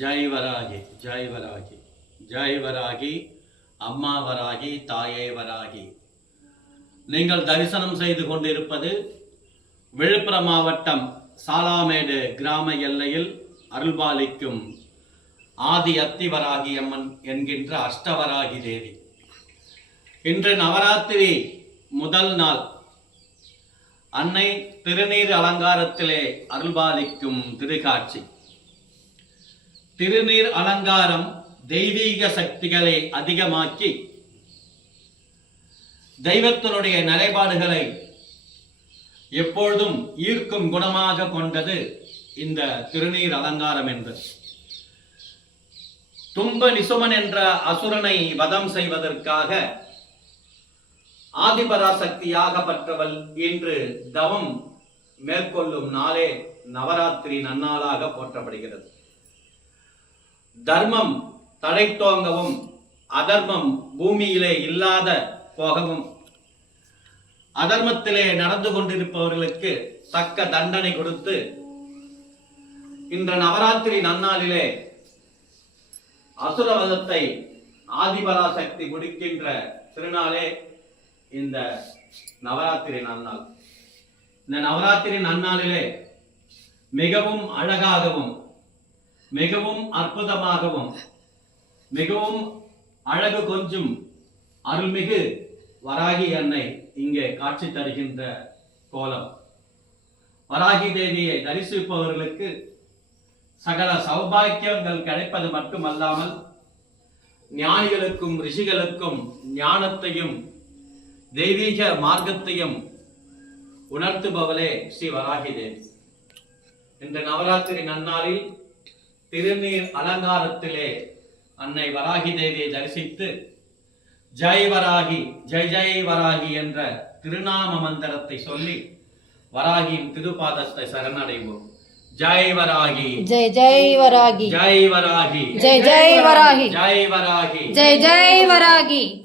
ஜெய் வராகி ஜெய் வராகி ஜெய் வராகி அம்மா வராகி தாயே வராகி. நீங்கள் தரிசனம் செய்து கொண்டிருப்பது விழுப்புரம் மாவட்டம் சாலாமேடு கிராம எல்லையில் அருள்பாலிக்கும் ஆதி அத்திவராகி அம்மன் என்கின்ற அஷ்டவராகி தேவி. இன்று நவராத்திரி முதல் நாள் அன்னை திருநீர் அலங்காரத்திலே அருள்பாலிக்கும் திருக்காட்சி. திருநீர் அலங்காரம் தெய்வீக சக்திகளை அதிகமாக்கி தெய்வத்தினுடைய நிலைப்பாடுகளை எப்பொழுதும் ஈர்க்கும் குணமாக கொண்டது இந்த திருநீர் அலங்காரம் என்பது. தும்ப நிசுமன் என்ற அசுரனை வதம் செய்வதற்காக ஆதிபராசக்தியாக பற்றவள் இன்று தவம் மேற்கொள்ளும் நாளே நவராத்திரி நன்னாளாக போற்றப்படுகிறது. தர்மம் தழைத்தோங்கவும் அதர்மம் பூமியிலே இல்லாத போகவும் அதர்மத்திலே நடந்து கொண்டிருப்பவர்களுக்கு தக்க தண்டனை கொடுத்து இன்ற நவராத்திரி நன்னாளிலே அசுரவதத்தை ஆதிபராசக்தி முடிக்கின்ற திருநாளே இந்த நவராத்திரி நன்னாள். இந்த நவராத்திரி நன்னாளிலே மிகவும் அழகாகவும் மிகவும் அற்புதமாகவும் மிகவும் அழகு கொஞ்சும் அருள்மிகு வராகி அன்னை இங்கே காட்சி தருகின்ற கோலம். வராகி தேவியை தரிசிப்பவர்களுக்கு சகல சௌபாக்கியங்கள் கிடைப்பது மட்டுமல்லாமல் ஞானிகளுக்கும் ரிஷிகளுக்கும் ஞானத்தையும் தெய்வீக மார்க்கத்தையும் உணர்த்துபவளே ஸ்ரீ வராகி தேவி. இந்த நவராத்திரி நன்னாளில் திருநீர் அலங்காரத்திலே அன்னை வராகி தேவியை தரிசித்து ஜெய் வராகி ஜெய் ஜெய் வராகி என்ற திருநாம மந்திரத்தை சொல்லி வராகியின் திருப்பாதத்தை சரணடைவோம். ஜெய் வராகி ஜெய் ஜெய் வராகி ஜெய் வராகி ஜெய் ஜெய் வராகி ஜெய் வராகி ஜெய் ஜெய் வராகி.